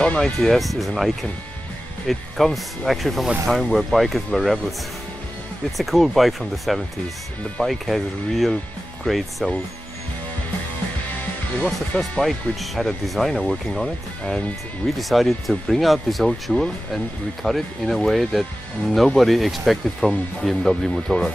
The R90S is an icon. It comes actually from a time where bikers were rebels. It's a cool bike from the 70s, and the bike has a real great soul. It was the first bike which had a designer working on it, and we decided to bring out this old jewel and recut it in a way that nobody expected from BMW Motorrad.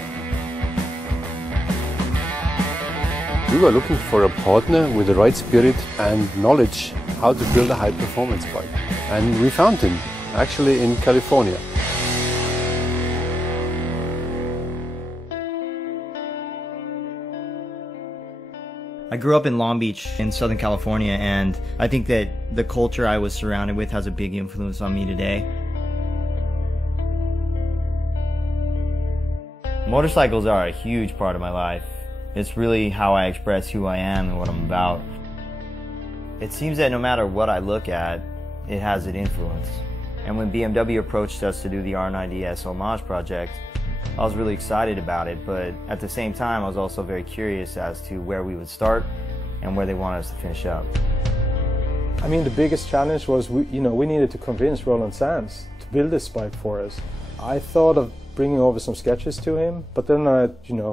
We were looking for a partner with the right spirit and knowledge how to build a high-performance bike. And we found him, actually in California. I grew up in Long Beach in Southern California, and I think that the culture I was surrounded with has a big influence on me today. Motorcycles are a huge part of my life. It's really how I express who I am and what I'm about. It seems that no matter what I look at, it has an influence. And when BMW approached us to do the R90S homage project, I was really excited about it, but at the same time I was also very curious as to where we would start and where they wanted us to finish up. I mean, the biggest challenge was we needed to convince Roland Sands to build this bike for us. I thought of bringing over some sketches to him, but then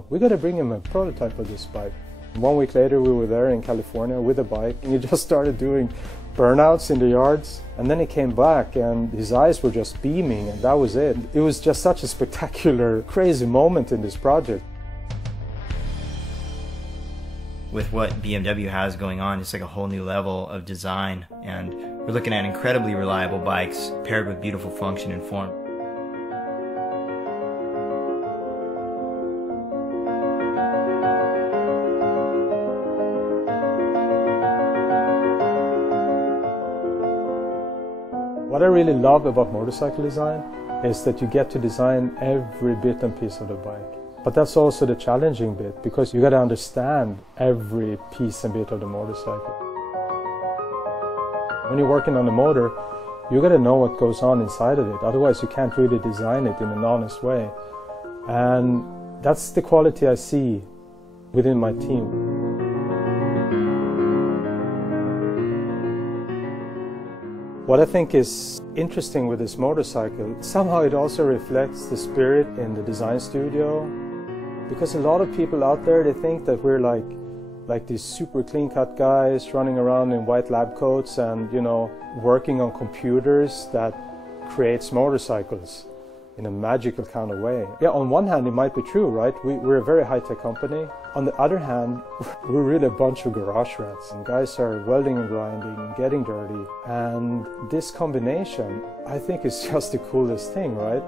we got to bring him a prototype of this bike. 1 week later we were there in California with a bike, and he just started doing burnouts in the yards, and then he came back and his eyes were just beaming, and that was it. It was just such a spectacular, crazy moment in this project. With what BMW has going on, it's like a whole new level of design, and we're looking at incredibly reliable bikes paired with beautiful function and form. What I really love about motorcycle design is that you get to design every bit and piece of the bike. But that's also the challenging bit, because you got to understand every piece and bit of the motorcycle. When you're working on the motor, you got to know what goes on inside of it, otherwise you can't really design it in an honest way. And that's the quality I see within my team. What I think is interesting with this motorcycle, somehow it also reflects the spirit in the design studio, because a lot of people out there, they think that we're like these super clean-cut guys running around in white lab coats and working on computers that creates motorcycles in a magical kind of way. Yeah, on one hand it might be true, right? We're a very high-tech company. On the other hand, we're really a bunch of garage rats. And guys are welding and grinding and getting dirty. And this combination, I think, is just the coolest thing, right?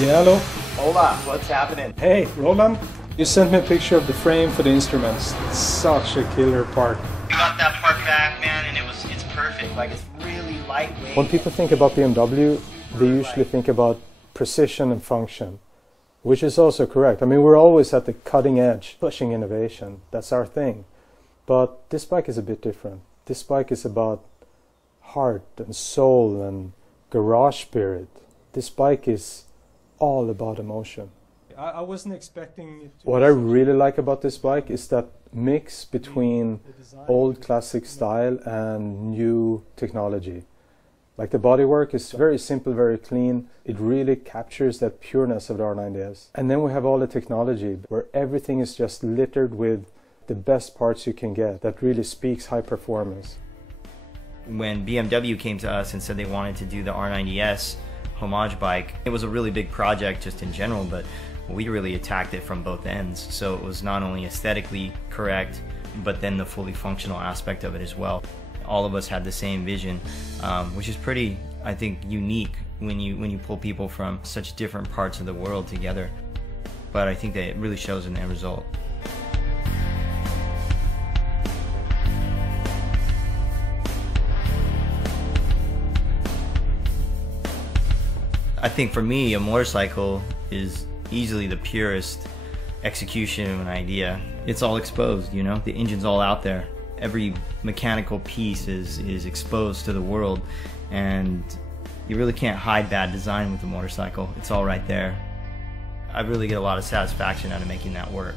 Yeah, hello. Hola, what's happening? Hey, Roland, you sent me a picture of the frame for the instruments. It's such a killer part. We got that part back, man, and it's perfect. Like, it's really lightweight. When people think about BMW, they usually think about precision and function, which is also correct. I mean, we're always at the cutting edge, pushing innovation. That's our thing. But this bike is a bit different. This bike is about heart and soul and garage spirit. This bike is all about emotion. I wasn't expecting it to. What I really like about this bike is that mix between old classic style and new technology. Like, the bodywork is very simple, very clean. It really captures that pureness of the R90S. And then we have all the technology where everything is just littered with the best parts you can get that really speaks high performance. When BMW came to us and said they wanted to do the R90S homage bike, it was a really big project just in general, but we really attacked it from both ends. So it was not only aesthetically correct, but then the fully functional aspect of it as well. All of us had the same vision, which is pretty, I think, unique when you pull people from such different parts of the world together. But I think that it really shows in the end result. I think for me, a motorcycle is easily the purest execution of an idea, it's all exposed, you know? The engine's all out there. Every mechanical piece is exposed to the world, and you really can't hide bad design with a motorcycle. It's all right there. I really get a lot of satisfaction out of making that work.